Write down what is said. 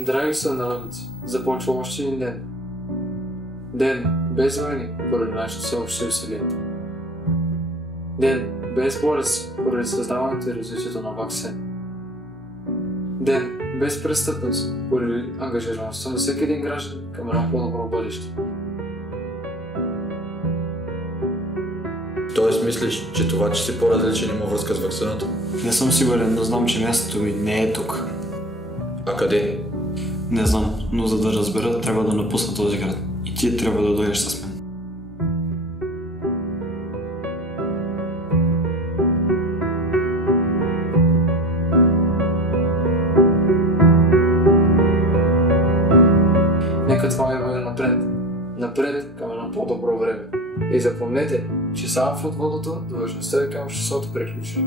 Драги сънародници, започва още един ден. Ден без войни поради нашето всеобщо усилие. Ден без болест поради създаването и развитието на ваксин. Ден без престъпност поради ангажираността на всеки един граждан към едно по-добро бъдеще. Тоест мислиш, че това, че си по-различен има връзка с ваксината? Не съм сигурен, но знам, че мястото ми не е тук. А къде? Не знам, но за да разбера, трябва да напусна този град. И ти трябва да дойдеш с мен. Нека това ви бъде напред към едно по-добро време. И запомнете, че само в отводното длъжността е към часото приключи.